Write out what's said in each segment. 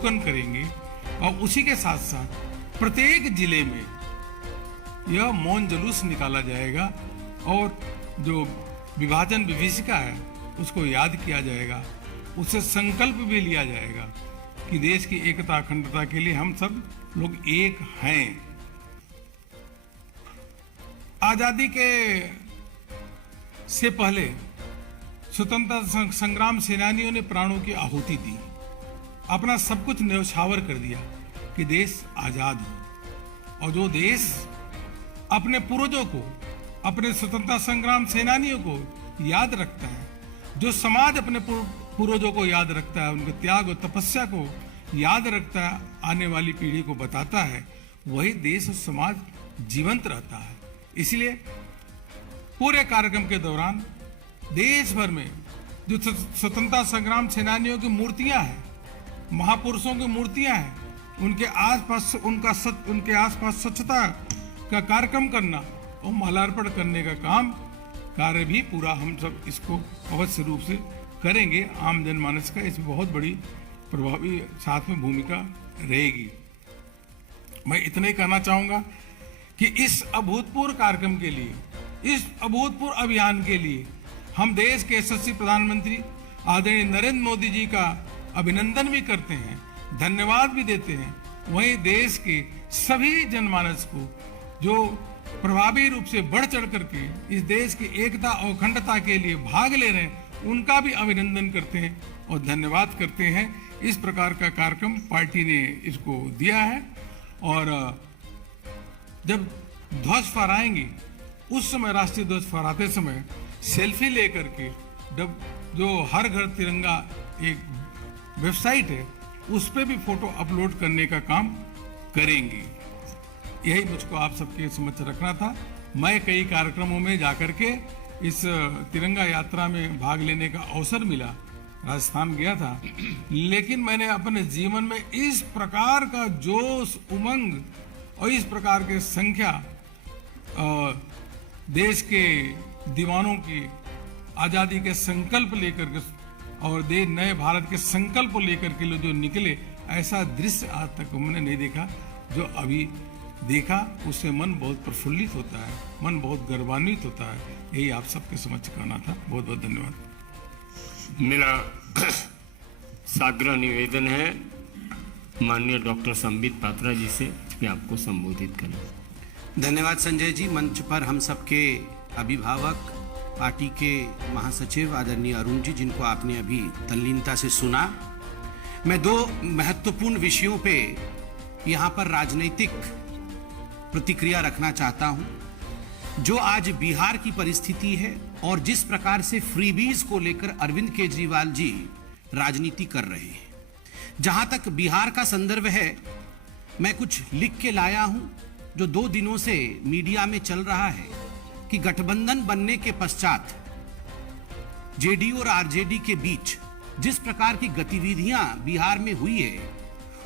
अवलोकन करेंगे और उसी के साथ साथ प्रत्येक जिले में यह मौन जुलूस निकाला जाएगा और जो विभाजन विभीषिका है उसको याद किया जाएगा, उससे संकल्प भी लिया जाएगा कि देश की एकता अखंडता के लिए हम सब लोग एक हैं। आजादी के से पहले स्वतंत्रता संग्राम सेनानियों ने प्राणों की आहुति दी, अपना सब कुछ न्यौछावर कर दिया कि देश आजाद हो। और जो देश अपने पूर्वजों को, अपने स्वतंत्रता संग्राम सेनानियों को याद रखता है, जो समाज अपने पूर्वजों को याद रखता है, उनके त्याग और तपस्या को याद रखता है, आने वाली पीढ़ी को बताता है, वही देश और समाज जीवंत रहता है। इसलिए पूरे कार्यक्रम के दौरान देश भर में जो स्वतंत्रता संग्राम सेनानियों की मूर्तियां हैं, महापुरुषों की मूर्तियां हैं, उनके आसपास स्वच्छता का कार्यक्रम करना और माल्यार्पण करने का कार्य भी पूरा हम सब इसको अवश्य रूप से करेंगे। आम जनमानस का इसमें बहुत बड़ी प्रभावी साथ में भूमिका रहेगी। मैं इतना ही कहना चाहूंगा कि इस अभूतपूर्व कार्यक्रम के लिए, इस अभूतपूर्व अभियान के लिए हम देश के यशस्वी प्रधानमंत्री आदरणीय नरेंद्र मोदी जी का अभिनंदन भी करते हैं, धन्यवाद भी देते हैं। वहीं देश के सभी जनमानस को जो प्रभावी रूप से बढ़ चढ़ करके इस देश की एकता और अखंडता के लिए भाग ले रहे हैं, उनका भी अभिनंदन करते हैं और धन्यवाद करते हैं। इस प्रकार का कार्यक्रम पार्टी ने इसको दिया है और जब ध्वज फहराएंगे उस समय, राष्ट्रीय ध्वज फहराते समय सेल्फी लेकर के जब जो हर घर तिरंगा एक वेबसाइट है उस पर भी फोटो अपलोड करने का काम करेंगे। यही मुझको आप सबके समक्ष रखना था। मैं कई कार्यक्रमों में जाकर के इस तिरंगा यात्रा में भाग लेने का अवसर मिला, राजस्थान गया था, लेकिन मैंने अपने जीवन में इस प्रकार का जोश, उमंग और इस प्रकार के संख्या देश के दीवानों की आजादी के संकल्प लेकर के और नए भारत के संकल्प लेकर के जो निकले, ऐसा दृश्य आज तक हमने नहीं देखा। जो अभी देखा उससे मन बहुत प्रफुल्लित होता है, मन बहुत गर्वान्वित होता है। यही आप सबके समक्ष कहना था। बहुत बहुत धन्यवाद। मेरा साग्रह निवेदन है माननीय डॉक्टर संबित पात्रा जी से कि आपको संबोधित करें। धन्यवाद संजय जी। मंच पर हम सबके अभिभावक, पार्टी के महासचिव आदरणीय अरुण जी, जिनको आपने अभी तल्लीनता से सुना। मैं दो महत्वपूर्ण विषयों पे यहाँ पर राजनीतिक प्रतिक्रिया रखना चाहता हूँ। जो आज बिहार की परिस्थिति है और जिस प्रकार से फ्रीबीज को लेकर अरविंद केजरीवाल जी राजनीति कर रहे हैं, जहां तक बिहार का संदर्भ है, मैं कुछ लिख के लाया हूं जो 2 दिनों से मीडिया में चल रहा है कि गठबंधन बनने के पश्चात जेडीयू और आरजेडी के बीच जिस प्रकार की गतिविधियां बिहार में हुई है,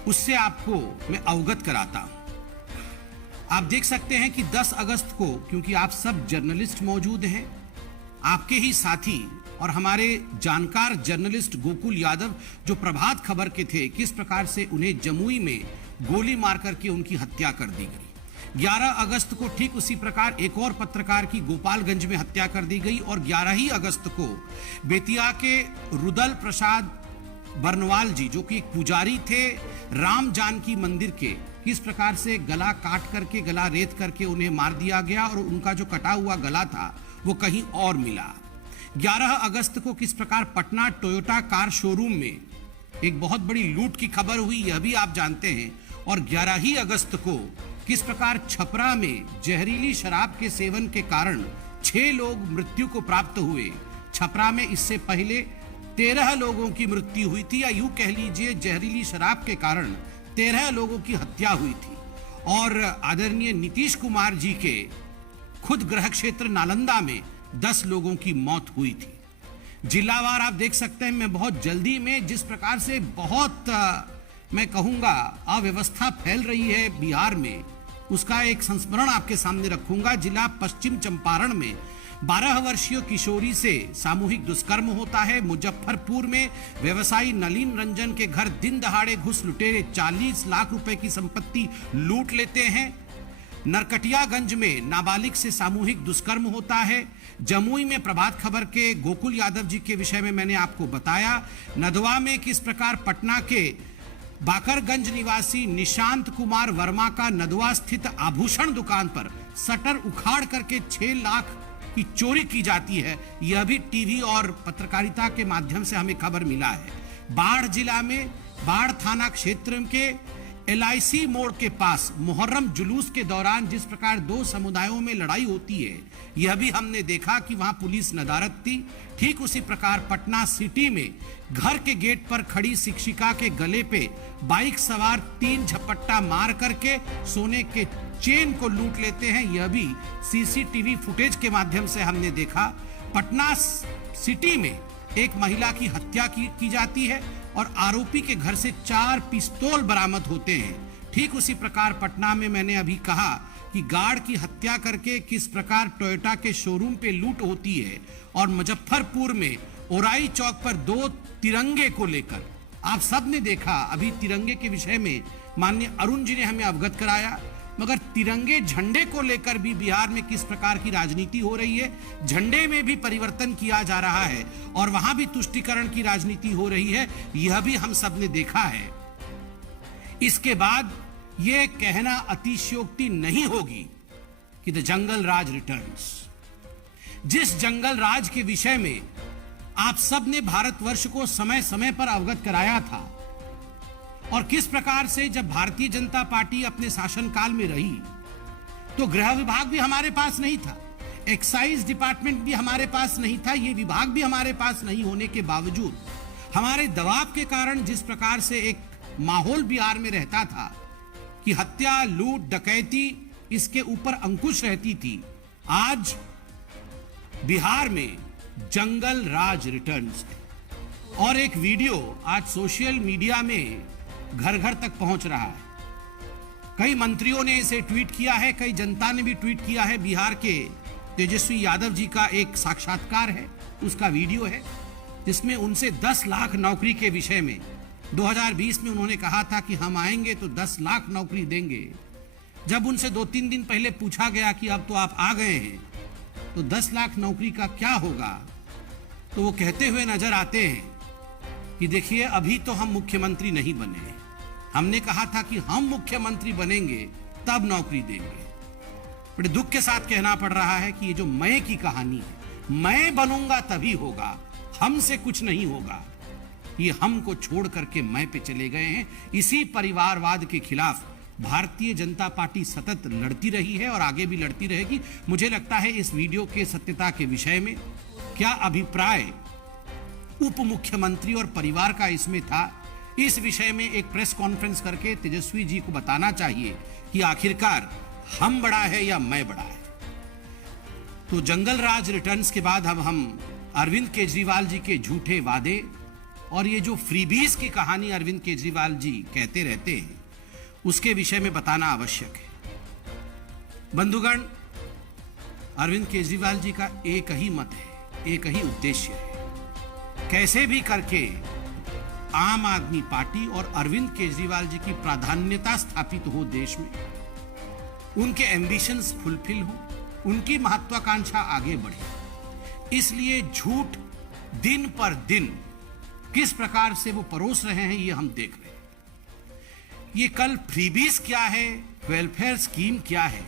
उससे आपको मैं अवगत कराता हूं। आप देख सकते हैं कि 10 अगस्त को, क्योंकि आप सब जर्नलिस्ट मौजूद हैं, आपके ही साथी और हमारे जानकार जर्नलिस्ट गोकुल यादव जो प्रभात खबर के थे, किस प्रकार से उन्हें जमुई में गोली मार करके उनकी हत्या कर दी गई। 11 अगस्त को ठीक उसी प्रकार एक और पत्रकार की गोपालगंज में हत्या कर दी गई और 11 ही अगस्त को बेतिया के रुदल प्रसाद बर्नवाल जी, जो कि एक पुजारी थे राम जानकी मंदिर के, किस प्रकार से गला काट करके, गला रेत करके उन्हें मार दिया गया और उनका जो कटा हुआ गला था वो कहीं और मिला। 11 अगस्त को किस प्रकार पटना टोयोटा कार शोरूम में एक बहुत बड़ी लूट की खबर हुई, यह भी आप जानते हैं। और 11 ही अगस्त को किस प्रकार छपरा में जहरीली शराब के सेवन के कारण 6 लोग मृत्यु को प्राप्त हुए। छपरा में इससे पहले 13 लोगों की मृत्यु हुई थी, या यूं कह लीजिए जहरीली शराब के कारण 13 लोगों की हत्या हुई थी। और आदरणीय नीतीश कुमार जी के खुद गृह क्षेत्र नालंदा में 10 लोगों की मौत हुई थी। जिलावार आप देख सकते हैं। मैं बहुत जल्दी में जिस प्रकार से बहुत मैं कहूंगा अव्यवस्था फैल रही है बिहार में, उसका एक संस्मरण आपके सामने रखूंगा। जिला पश्चिम चंपारण में 12 वर्षीय किशोरी से सामूहिक दुष्कर्म होता है। मुजफ्फरपुर में व्यवसायी नलिन रंजन के घर दिन दहाड़े घुस लुटेरे 40 लाख रुपए की संपत्ति लूट लेते हैं। नरकटियागंज में नाबालिग से सामूहिक दुष्कर्म होता है। जमुई में प्रभात खबर के गोकुल यादव जी के विषय में मैंने आपको बताया। नदवा में किस प्रकार पटना के बाकरगंज निवासी निशांत कुमार वर्मा का नदवा स्थित आभूषण दुकान पर शटर उखाड़ करके 6 लाख की चोरी की जाती है। यह भी टीवी और पत्रकारिता के माध्यम से हमें खबर मिला है। बाढ़ जिला में बाढ़ थाना क्षेत्र के LIC मोड़ के पास मुहर्रम जुलूस के दौरान जिस प्रकार 2 समुदायों में लड़ाई होती है, यह भी हमने देखा कि वहां पुलिस नदारद थी। ठीक उसी प्रकार पटना सिटी में घर के गेट पर खड़ी शिक्षिका के गले पे बाइक सवार 3 झपट्टा मार करके सोने के चेन को लूट लेते हैं। यह भी CCTV फुटेज के माध्यम से हमने देखा। पटना सिटी में एक महिला की हत्या की जाती है और आरोपी के घर से 4 पिस्तौल बरामद होते हैं। ठीक उसी प्रकार पटना में मैंने अभी कहा कि गार्ड की हत्या करके किस प्रकार टोयोटा के शोरूम पे लूट होती है। और मुजफ्फरपुर में ओराई चौक पर 2 तिरंगे को लेकर आप सब ने देखा। अभी तिरंगे के विषय में माननीय अरुण जी ने हमें अवगत कराया, मगर तिरंगे झंडे को लेकर भी बिहार में किस प्रकार की राजनीति हो रही है। झंडे में भी परिवर्तन किया जा रहा है और वहां भी तुष्टीकरण की राजनीति हो रही है। यह भी हम सब ने देखा है। इसके बाद यह कहना अतिशयोक्ति नहीं होगी कि द जंगल राज रिटर्न्स। जिस जंगल राज के विषय में आप सब ने भारतवर्ष को समय समय पर अवगत कराया था और किस प्रकार से जब भारतीय जनता पार्टी अपने शासनकाल में रही तो गृह विभाग भी हमारे पास नहीं था, एक्साइज डिपार्टमेंट भी हमारे पास नहीं था। ये विभाग भी हमारे पास नहीं होने के बावजूद हमारे दबाव के कारण जिस प्रकार से एक माहौल बिहार में रहता था कि हत्या, लूट, डकैती इसके ऊपर अंकुश रहती थी, आज बिहार में जंगल राज रिटर्न्स है। और एक वीडियो आज सोशल मीडिया में घर घर तक पहुंच रहा है। कई मंत्रियों ने इसे ट्वीट किया है, कई जनता ने भी ट्वीट किया है। बिहार के तेजस्वी यादव जी का एक साक्षात्कार है, उसका वीडियो है जिसमें उनसे 10 लाख नौकरी के विषय में 2020 में उन्होंने कहा था कि हम आएंगे तो 10 लाख नौकरी देंगे। जब उनसे 2-3 दिन पहले पूछा गया कि अब तो आप आ गए हैं तो 10 लाख नौकरी का क्या होगा, तो वो कहते हुए नजर आते हैं कि देखिए अभी तो हम मुख्यमंत्री नहीं बने, हमने कहा था कि हम मुख्यमंत्री बनेंगे तब नौकरी देंगे। बड़े दुख के साथ कहना पड़ रहा है कि ये जो मैं की कहानी है, मैं बनूंगा तभी होगा, हमसे कुछ नहीं होगा, ये हमको छोड़ करके मैं पे चले गए हैं। इसी परिवारवाद के खिलाफ भारतीय जनता पार्टी सतत लड़ती रही है और आगे भी लड़ती रहेगी। मुझे लगता है इस वीडियो के सत्यता के विषय में क्या अभिप्राय उप मुख्यमंत्री और परिवार का इसमें था, इस विषय में एक प्रेस कॉन्फ्रेंस करके तेजस्वी जी को बताना चाहिए कि आखिरकार हम बड़ा है या मैं बड़ा है। तो जंगल राज रिटर्न्स के बाद अब हम अरविंद केजरीवाल जी के झूठे वादे और ये जो फ्रीबीज की कहानी अरविंद केजरीवाल जी कहते रहते हैं उसके विषय में बताना आवश्यक है। बंधुगण, अरविंद केजरीवाल जी का एक ही मत है, एक ही उद्देश्य है, कैसे भी करके आम आदमी पार्टी और अरविंद केजरीवाल जी की प्राधान्यता स्थापित हो देश में, उनके एम्बिशंस फुलफिल हो, उनकी महत्वाकांक्षा आगे बढ़े। इसलिए झूठ दिन पर दिन किस प्रकार से वो परोस रहे हैं ये हम देख रहे हैं। ये कल फ्रीबीज क्या है, वेलफेयर स्कीम क्या है,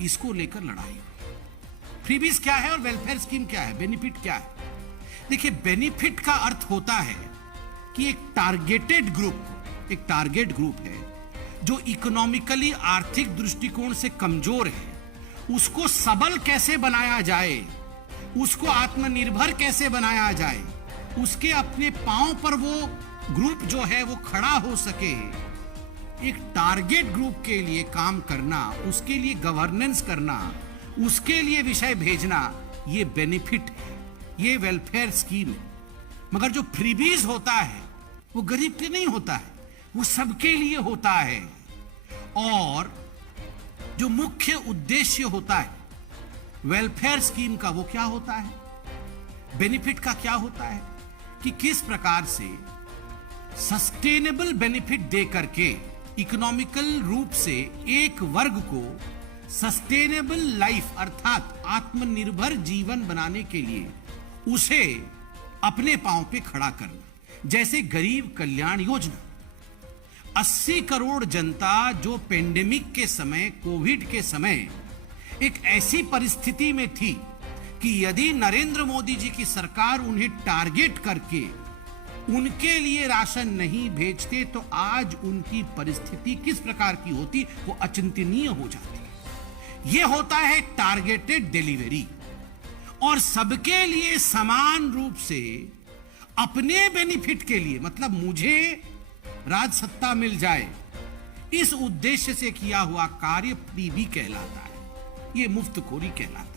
इसको लेकर लड़ाई। फ्रीबीज क्या है और वेलफेयर स्कीम क्या है, बेनिफिट क्या है। देखिए, बेनिफिट का अर्थ होता है कि एक टारगेटेड ग्रुप, एक टारगेट ग्रुप है जो इकोनॉमिकली आर्थिक दृष्टिकोण से कमजोर है, उसको सबल कैसे बनाया जाए, उसको आत्मनिर्भर कैसे बनाया जाए, उसके अपने पांव पर वो ग्रुप जो है वो खड़ा हो सके। एक टारगेट ग्रुप के लिए काम करना, उसके लिए गवर्नेंस करना, उसके लिए विषय भेजना, ये बेनिफिट है, ये वेलफेयर स्कीम है। मगर जो फ्रीबीज होता है वो गरीब के नहीं होता है, वो सबके लिए होता है। और जो मुख्य उद्देश्य होता है वेलफेयर स्कीम का वो क्या होता है, बेनिफिट का क्या होता है, कि किस प्रकार से सस्टेनेबल बेनिफिट दे करके इकोनॉमिकल रूप से एक वर्ग को सस्टेनेबल लाइफ अर्थात आत्मनिर्भर जीवन बनाने के लिए उसे अपने पांव पे खड़ा करना। जैसे गरीब कल्याण योजना, 80 करोड़ जनता जो पेंडेमिक के समय, कोविड के समय एक ऐसी परिस्थिति में थी कि यदि नरेंद्र मोदी जी की सरकार उन्हें टारगेट करके उनके लिए राशन नहीं भेजते तो आज उनकी परिस्थिति किस प्रकार की होती, वो अचिंतनीय हो जाती। यह होता है टारगेटेड डिलीवरी, और सबके लिए समान रूप से अपने बेनिफिट के लिए, मतलब मुझे राजसत्ता मिल जाए, इस उद्देश्य से किया हुआ कार्य फ्रीबी कहलाता है, ये मुफ्तखोरी कहलाता है।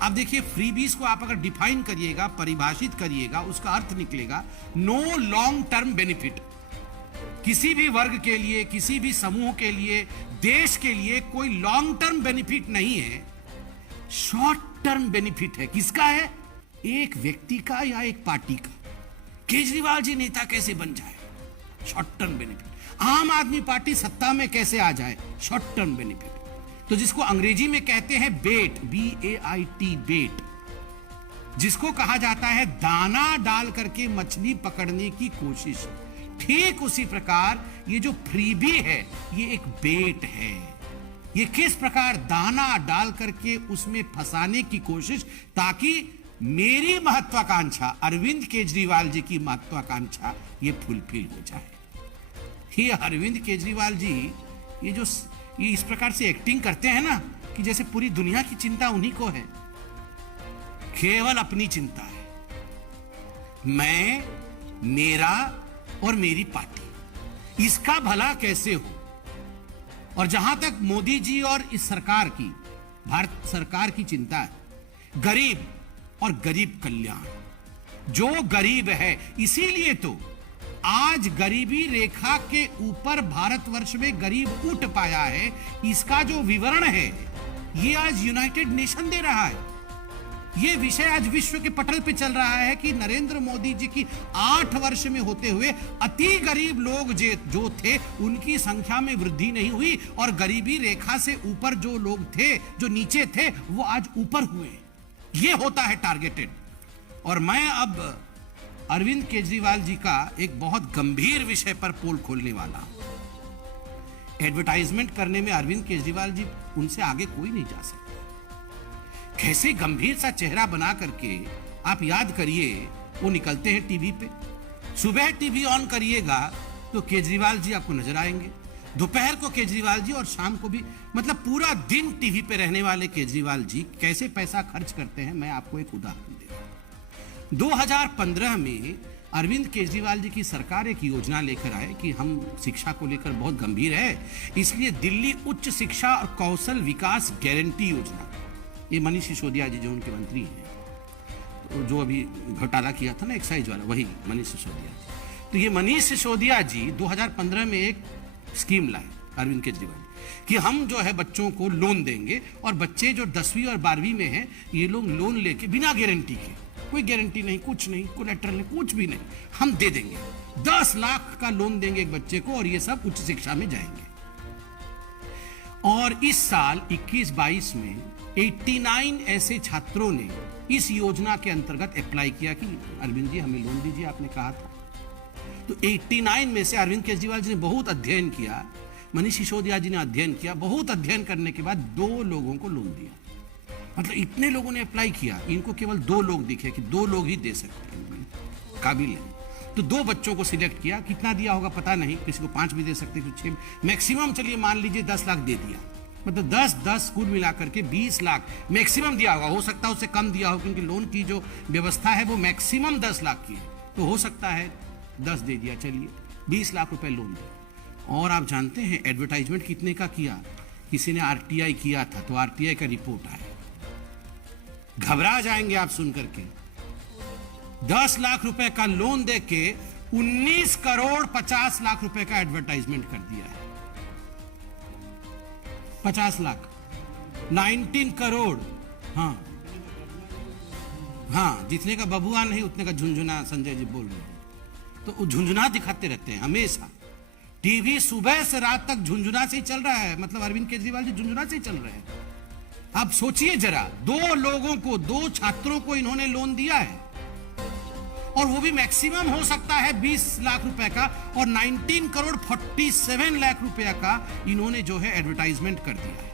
अब देखिए, फ्रीबीज को आप अगर डिफाइन करिएगा, परिभाषित करिएगा, उसका अर्थ निकलेगा नो लॉन्ग टर्म बेनिफिट। किसी भी वर्ग के लिए, किसी भी समूह के लिए, देश के लिए कोई लॉन्ग टर्म बेनिफिट नहीं है, शॉर्ट टर्म बेनिफिट है। किसका है? एक व्यक्ति का या एक पार्टी का। केजरीवाल जी नेता कैसे बन जाए, शॉर्ट टर्म बेनिफिट। आम आदमी पार्टी सत्ता में कैसे आ जाए, शॉर्ट टर्म बेनिफिट। तो जिसको अंग्रेजी में कहते हैं बेट, BAIT, बेट, जिसको कहा जाता है दाना डाल करके मछली पकड़ने की कोशिश, ठीक उसी प्रकार ये जो फ्रीबी है ये एक बेट है। ये किस प्रकार दाना डाल करके उसमें फंसाने की कोशिश, ताकि मेरी महत्वाकांक्षा, अरविंद केजरीवाल जी की महत्वाकांक्षा ये फुलफिल हो जाए। ये अरविंद केजरीवाल जी ये इस प्रकार से एक्टिंग करते हैं ना कि जैसे पूरी दुनिया की चिंता उन्हीं को है, केवल अपनी चिंता है, मैं, मेरा और मेरी पार्टी, इसका भला कैसे हो। और जहां तक मोदी जी और इस सरकार की, भारत सरकार की चिंता है, गरीब और गरीब कल्याण। जो गरीब है, इसीलिए तो आज गरीबी रेखा के ऊपर भारतवर्ष में गरीब उठ पाया है, इसका जो विवरण है ये आज यूनाइटेड नेशन दे रहा है। ये विषय आज विश्व के पटल पे चल रहा है कि नरेंद्र मोदी जी की 8 वर्ष में होते हुए अति गरीब लोग जो थे उनकी संख्या में वृद्धि नहीं हुई, और गरीबी रेखा से ऊपर जो लोग थे, जो नीचे थे, वो आज ऊपर हुए। ये होता है टारगेटेड। और मैं अब अरविंद केजरीवाल जी का एक बहुत गंभीर विषय पर पोल खोलने वाला हूं। एडवर्टाइजमेंट करने में अरविंद केजरीवाल जी, उनसे आगे कोई नहीं जा सकता। कैसे गंभीर सा चेहरा बना करके आप याद करिए, वो निकलते हैं टीवी पे। सुबह टीवी ऑन करिएगा तो केजरीवाल जी आपको नजर आएंगे, दोपहर को केजरीवाल जी, और शाम को भी, मतलब पूरा दिन टीवी पे रहने वाले केजरीवाल जी कैसे पैसा खर्च करते हैं, मैं आपको एक उदाहरण दे रहा हूं। 2015 में अरविंद केजरीवाल जी की सरकार एक योजना लेकर आए कि हम शिक्षा को लेकर बहुत गंभीर है, इसलिए दिल्ली उच्च शिक्षा और कौशल विकास गारंटी योजना, ये मनीष सिसोदिया जी जो उनके मंत्री हैं, तो जो अभी घोटाला किया था ना एक्साइज वाला, वही मनीष सिसोदिया। तो ये मनीष सिसोदिया जी 2015 में एक स्कीम लाए अरविंद केजरीवाल कि हम जो है बच्चों को लोन देंगे, और बच्चे जो 10वीं और 12वीं में हैं ये लोग लोन लेके बिना गारंटी के, कोई गारंटी नहीं, कुछ नहीं, कोलैटरल नहीं, कुछ भी नहीं, हम दे देंगे, 10 लाख का लोन देंगे एक बच्चे को, और ये सब उच्च शिक्षा में जाएंगे। और इस साल 21-22 में 89 ऐसे छात्रों ने इस योजना के अंतर्गत अप्लाई किया कि अरविंद जी हमें लोन दीजिए, आपने कहा था। तो 89 में से अरविंद केजरीवाल जी ने बहुत अध्ययन किया, मनीष सिसोदिया जी ने अध्ययन किया, बहुत अध्ययन करने के बाद 2 लोगों को लोन दिया। मतलब इतने लोगों ने अप्लाई किया, इनको केवल 2 लोग दिखे कि 2 लोग ही दे सकते हैं, काबिल है। तो 2 बच्चों को सिलेक्ट किया, कितना दिया होगा पता नहीं, किसी को 5 भी दे सकते, कुछ 6, मैक्सिमम चलिए मान लीजिए 10 लाख दे दिया। मतलब 10 कुल मिलाकर के 20 लाख मैक्सिमम दिया होगा, हो सकता है उससे कम दिया हो, क्योंकि लोन की जो व्यवस्था है वो मैक्सिमम 10 लाख की है, तो हो सकता है 10 दे दिया, चलिए 20 लाख रुपए लोन दिया। और आप जानते हैं एडवर्टाइजमेंट कितने का किया? किसी ने RTI किया था, तो RTI का रिपोर्ट आया, घबरा जाएंगे आप सुन करके। 10 लाख रुपए का लोन देके 19 करोड़ 50 लाख रुपए का एडवर्टाइजमेंट कर दिया है। 50 लाख, 19 करोड़ हाँ हाँ, जितने का बबुआ नहीं उतने का झुंझुना, संजय जी बोल रहे हैं। तो वो झुंझुना दिखाते रहते हैं हमेशा। टीवी सुबह से रात तक झुंझुना से ही चल रहा है, मतलब अरविंद केजरीवाल जी झुंझुना से ही चल रहे हैं। अब सोचिए जरा, 2 लोगों को, 2 छात्रों को इन्होंने लोन दिया है, और वो भी मैक्सिमम हो सकता है 20 लाख रुपए का, और 19 करोड़ 47 लाख रुपए का इन्होंने जो है एडवर्टाइजमेंट कर दिया है।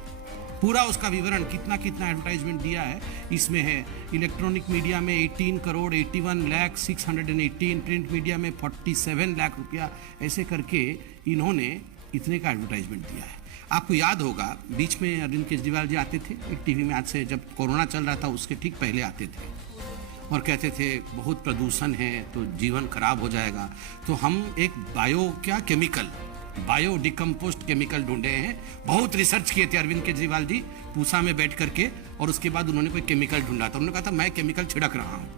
पूरा उसका विवरण कितना कितना एडवर्टाइजमेंट दिया है इसमें है। इलेक्ट्रॉनिक मीडिया में 18 करोड़ 81 लाख 618, प्रिंट मीडिया में 47 लाख रुपया, ऐसे करके इन्होंने इतने का एडवर्टाइजमेंट दिया है। आपको याद होगा बीच में अरविंद केजरीवाल जी आते थे एक टीवी में, आज से जब कोरोना चल रहा था उसके ठीक पहले आते थे, और कहते थे बहुत प्रदूषण है तो जीवन खराब हो जाएगा, तो हम एक बायो डिकम्पोस्ट केमिकल ढूंढे हैं। बहुत रिसर्च किए थे अरविंद केजरीवाल जी पूसा में बैठ करके, और उसके बाद उन्होंने कोई केमिकल ढूंढा था। उन्होंने कहा था मैं केमिकल छिड़क रहा हूँ,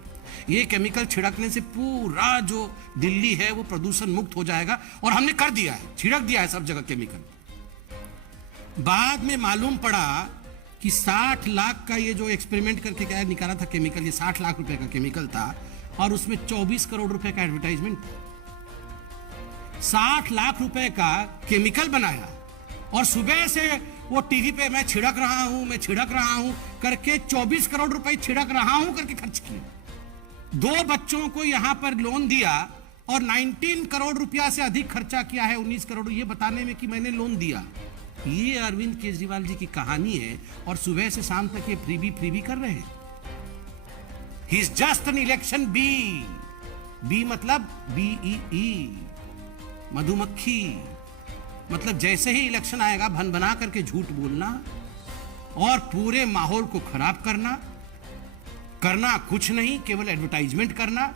ये केमिकल छिड़कने से पूरा जो दिल्ली है वो प्रदूषण मुक्त हो जाएगा, और हमने कर दिया है, छिड़क दिया है सब जगह केमिकल। बाद में मालूम पड़ा कि 60 लाख का ये जो एक्सपेरिमेंट करके क्या निकाला था केमिकल, ये 60 लाख रुपए का केमिकल था, और उसमें 24 करोड़ रुपए का एडवर्टाइजमेंट। 60 लाख रुपए का केमिकल बनाया, और सुबह से वो टीवी पे मैं छिड़क रहा हूं करके 24 करोड़ रुपए छिड़क रहा हूं करके खर्च किए। 2 बच्चों को यहां पर लोन दिया, और 19 करोड़ रुपया से अधिक खर्चा किया है, 19 करोड़, ये बताने में कि मैंने लोन दिया। ये अरविंद केजरीवाल जी की कहानी है, और सुबह से शाम तक ये फ्रीबी कर रहे हैं। He is just an election bee मतलब BEE, मधुमक्खी। मतलब जैसे ही इलेक्शन आएगा भन बना करके झूठ बोलना और पूरे माहौल को खराब करना कुछ नहीं, केवल एडवर्टाइजमेंट करना,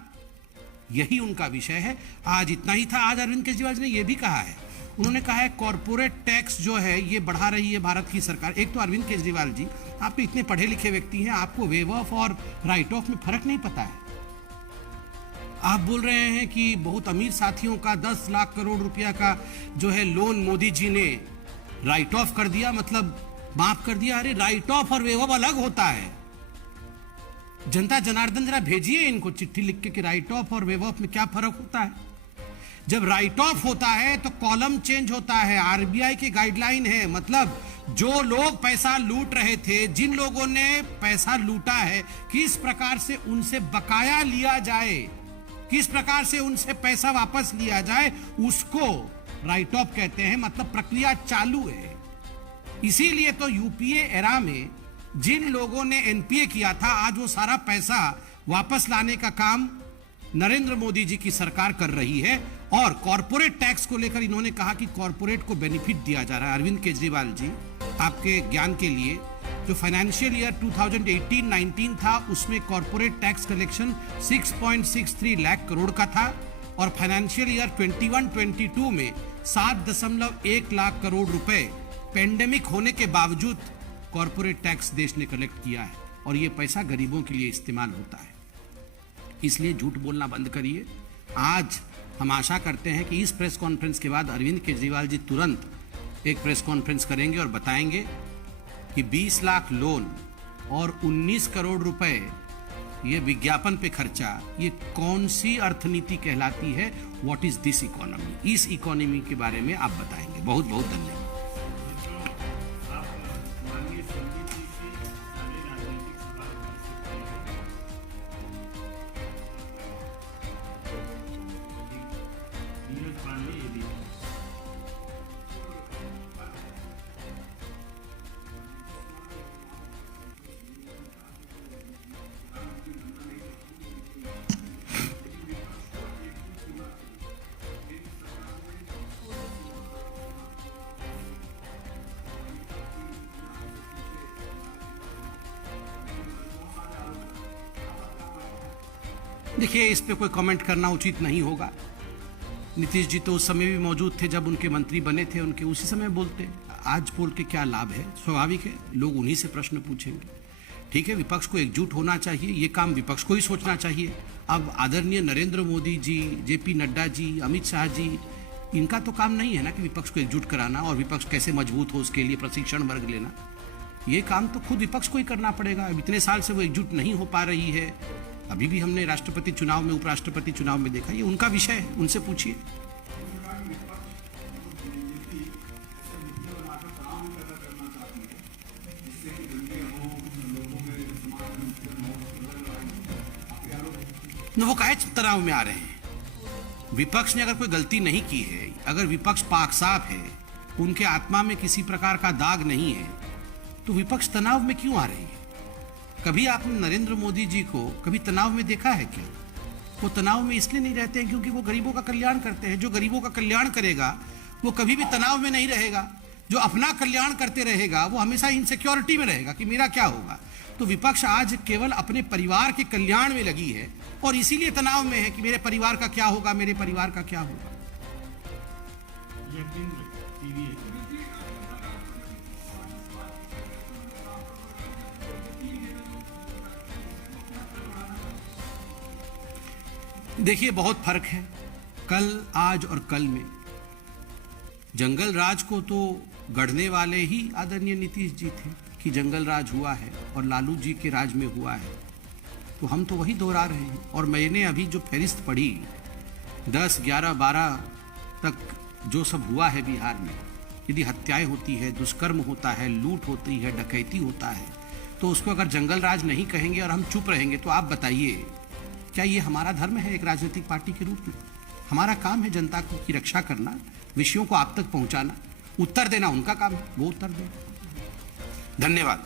यही उनका विषय है। आज इतना ही था। आज अरविंद केजरीवाल जी ने यह भी कहा है, उन्होंने कहा है कॉर्पोरेट टैक्स जो है ये बढ़ा रही है भारत की सरकार। एक तो अरविंद केजरीवाल जी, आप तो इतने पढ़े लिखे व्यक्ति हैं, आपको वेव ऑफ और राइट ऑफ में फर्क नहीं पता है। आप बोल रहे हैं कि बहुत अमीर साथियों का 10 लाख करोड़ रुपया का जो है लोन मोदी जी ने राइट ऑफ कर दिया, मतलब माफ कर दिया। अरे राइट ऑफ और वेव ऑफ अलग होता है। जनता जनार्दन जरा भेजिए इनको चिट्ठी लिख के कि राइट ऑफ और वेव ऑफ में क्या फर्क होता है। जब राइट ऑफ होता है तो कॉलम चेंज होता है, RBI की गाइडलाइन है, मतलब जो लोग पैसा लूट रहे थे, जिन लोगों ने पैसा लूटा है, किस प्रकार से उनसे बकाया लिया जाए, किस प्रकार से उनसे पैसा वापस लिया जाए, उसको राइट ऑफ कहते हैं। मतलब प्रक्रिया चालू है। इसीलिए तो यूपीए एरा में जिन लोगों ने NPA किया था, आज वो सारा पैसा वापस लाने का काम नरेंद्र मोदी जी की सरकार कर रही है। और कॉर्पोरेट टैक्स को लेकर इन्होंने कहा कि कॉर्पोरेट को बेनिफिट दिया जा रहा है। अरविंद केजरीवाल जी, आपके ज्ञान के लिए, जो फाइनेंशियल ईयर 2018-19 था उसमें corporate tax collection 6.63 lakh crore का था, और फाइनेंशियल ईयर 21-22 में 7.1 लाख करोड़ रुपए पेंडेमिक होने के बावजूद कॉर्पोरेट टैक्स देश ने कलेक्ट किया है, और ये पैसा गरीबों के लिए इस्तेमाल होता है। इसलिए झूठ बोलना बंद करिए। आज हम आशा करते हैं कि इस प्रेस कॉन्फ्रेंस के बाद अरविंद केजरीवाल जी तुरंत एक प्रेस कॉन्फ्रेंस करेंगे और बताएंगे कि 20 लाख लोन और 19 करोड़ रुपए ये विज्ञापन पे खर्चा, ये कौन सी अर्थनीति कहलाती है। व्हाट इज दिस इकोनॉमी, इस इकोनॉमी के बारे में आप बताएंगे। बहुत बहुत धन्यवाद। देखिए, इस पे कोई कमेंट करना उचित नहीं होगा। नीतीश जी तो उस समय भी मौजूद थे जब उनके मंत्री बने थे, उनके उसी समय बोलते। आज बोल के क्या लाभ है। स्वाभाविक है, लोग उन्हीं से प्रश्न पूछेंगे। ठीक है, विपक्ष को एकजुट होना चाहिए, ये काम विपक्ष को ही सोचना चाहिए। अब आदरणीय नरेंद्र मोदी जी, JP नड्डा जी, अमित शाह जी, इनका तो काम नहीं है ना कि विपक्ष को एकजुट कराना और विपक्ष कैसे मजबूत हो उसके लिए प्रशिक्षण वर्ग लेना। ये काम तो खुद विपक्ष को ही करना पड़ेगा। अब इतने साल से वो एकजुट नहीं हो पा रही है। अभी भी हमने राष्ट्रपति चुनाव में, उपराष्ट्रपति चुनाव में देखा, ये उनका विषय है, उनसे पूछिए। वो काहे तनाव में आ रहे हैं? विपक्ष ने अगर कोई गलती नहीं की है, अगर विपक्ष पाक साफ है, उनके आत्मा में किसी प्रकार का दाग नहीं है, तो विपक्ष तनाव में क्यों आ रही है? कभी आपने नरेंद्र मोदी जी को कभी तनाव में देखा है क्या? वो तनाव में इसलिए नहीं रहते हैं क्योंकि वो गरीबों का कल्याण करते हैं। जो गरीबों का कल्याण करेगा वो कभी भी तनाव में नहीं रहेगा। जो अपना कल्याण करते रहेगा वो हमेशा इनसिक्योरिटी में रहेगा कि मेरा क्या होगा। तो विपक्ष आज केवल अपने परिवार के कल्याण में लगी है और इसीलिए तनाव में है कि मेरे परिवार का क्या होगा, मेरे परिवार का क्या होगा। देखिए, बहुत फर्क है कल, आज और कल में। जंगल राज को तो गढ़ने वाले ही आदरणीय नीतीश जी थे कि जंगल राज हुआ है और लालू जी के राज में हुआ है, तो हम तो वही दोहरा रहे हैं। और मैंने अभी जो फहरिस्त पढ़ी 10, 11, 12 तक जो सब हुआ है बिहार में, यदि हत्याएं होती है, दुष्कर्म होता है, लूट होती है, डकैती होता है, तो उसको अगर जंगल राज नहीं कहेंगे और हम चुप रहेंगे तो आप बताइए क्या ये हमारा धर्म है एक राजनीतिक पार्टी के रूप में? हमारा काम है जनता की रक्षा करना, विषयों को आप तक पहुंचाना, उत्तर देना उनका काम है, वो उत्तर दें। धन्यवाद।